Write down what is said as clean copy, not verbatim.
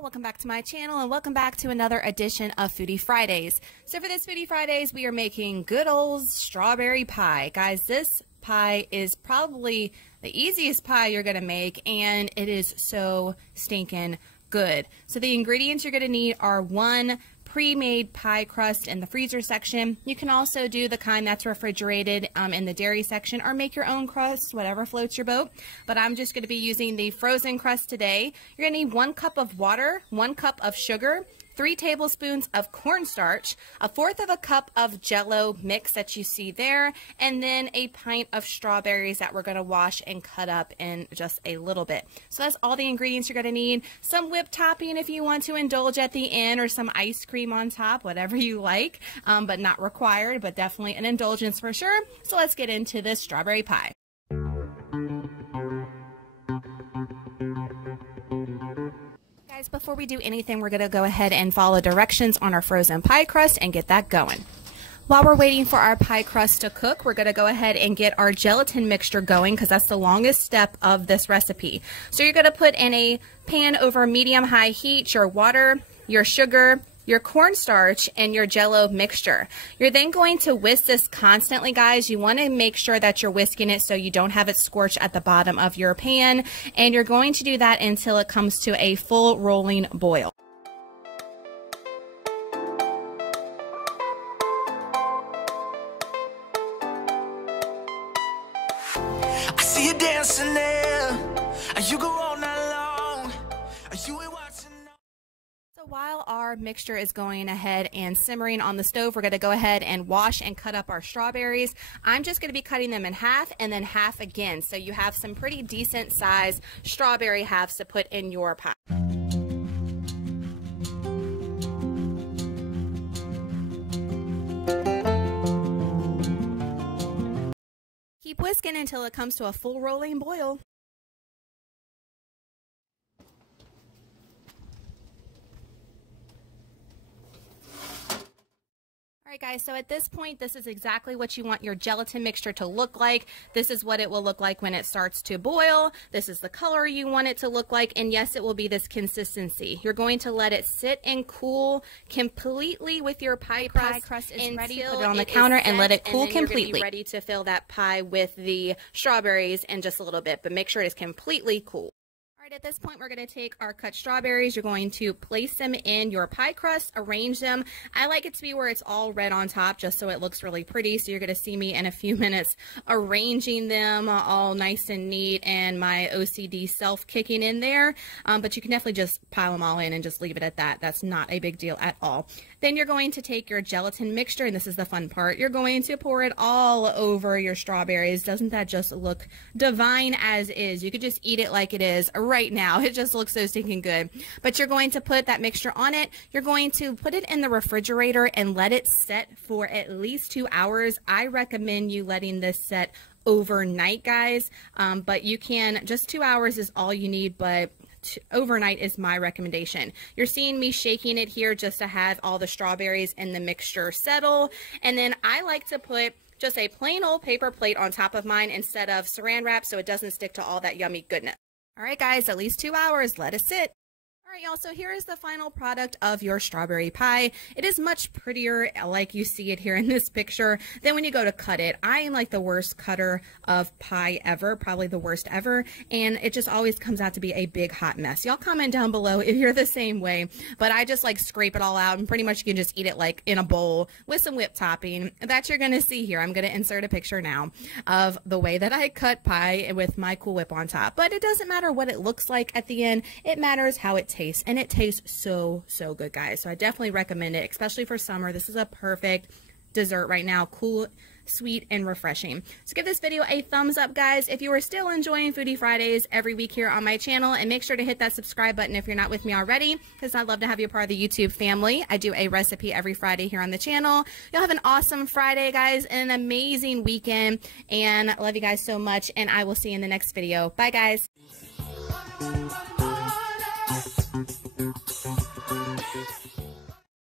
Nicole. Welcome back to my channel and welcome back to another edition of Foodie Fridays. So for this Foodie Fridays, we are making good old strawberry pie. Guys, this pie is probably the easiest pie you're going to make, and it is so stinking good. So the ingredients you're going to need are one pre-made pie crust in the freezer section. You can also do the kind that's refrigerated in the dairy section, or make your own crust, whatever floats your boat. But I'm just going to be using the frozen crust today. You're going to need 1 cup of water, 1 cup of sugar, 3 tablespoons of cornstarch, 1/4 cup of jello mix that you see there, and then a pint of strawberries that we're going to wash and cut up in just a little bit. So that's all the ingredients you're going to need. Some whipped topping if you want to indulge at the end, or some ice cream on top, whatever you like, but not required, but definitely an indulgence for sure. So let's get into this strawberry pie. Before we do anything, we're going to go ahead and follow directions on our frozen pie crust and get that going. While we're waiting for our pie crust to cook, we're going to go ahead and get our gelatin mixture going, because that's the longest step of this recipe. So you're going to put in a pan over medium-high heat your water, your sugar, your cornstarch, and your jello mixture. You're then going to whisk this constantly, guys. You want to make sure that you're whisking it so you don't have it scorch at the bottom of your pan, and you're going to do that until it comes to a full rolling boil. I see you dancing there, you go all night long, you ain't watching. So while our mixture is going ahead and simmering on the stove, we're going to go ahead and wash and cut up our strawberries. I'm just going to be cutting them in half and then half again, so you have some pretty decent size strawberry halves to put in your pie. Keep whisking until it comes to a full rolling boil. Alright guys, so at this point, this is exactly what you want your gelatin mixture to look like. This is what it will look like when it starts to boil. This is the color you want it to look like, and yes, it will be this consistency. You're going to let it sit and cool completely with your pie crust is ready. Put it on the counter and let it cool completely. You're ready to fill that pie with the strawberries in just a little bit, but make sure it is completely cool. At this point, we're going to take our cut strawberries. You're going to place them in your pie crust, arrange them. I like it to be where it's all red on top, just so it looks really pretty. So you're going to see me in a few minutes arranging them all nice and neat, and my OCD self kicking in there. But you can definitely just pile them all in and just leave it at that. That's not a big deal at all. Then you're going to take your gelatin mixture, and this is the fun part. You're going to pour it all over your strawberries. Doesn't that just look divine as is? You could just eat it like it is right now. It just looks so stinking good. But you're going to put that mixture on it. You're going to put it in the refrigerator and let it set for at least 2 hours. I recommend you letting this set overnight, guys. But you can, just 2 hours is all you need, but overnight is my recommendation. You're seeing me shaking it here just to have all the strawberries in the mixture settle. And then I like to put just a plain old paper plate on top of mine instead of saran wrap, so it doesn't stick to all that yummy goodness. All right, guys, at least 2 hours. Let it sit. All right, y'all, so here is the final product of your strawberry pie. It is much prettier, like you see it here in this picture, than when you go to cut it. I am like the worst cutter of pie ever, probably the worst ever, and it just always comes out to be a big hot mess. Y'all comment down below if you're the same way, but I just like scrape it all out, and pretty much you can just eat it like in a bowl with some whipped topping that you're going to see here. I'm going to insert a picture now of the way that I cut pie with my Cool Whip on top, but it doesn't matter what it looks like at the end. It matters how it tastes. And it tastes so good, guys. So I definitely recommend it, especially for summer. This is a perfect dessert right now. Cool, sweet, and refreshing. So give this video a thumbs up, guys, if you are still enjoying Foodie Fridays every week here on my channel, and make sure to hit that subscribe button if you're not with me already, because I'd love to have you a part of the YouTube family. I do a recipe every Friday here on the channel. Y'all have an awesome Friday, guys, and an amazing weekend, and I love you guys so much, and I will see you in the next video. Bye, guys.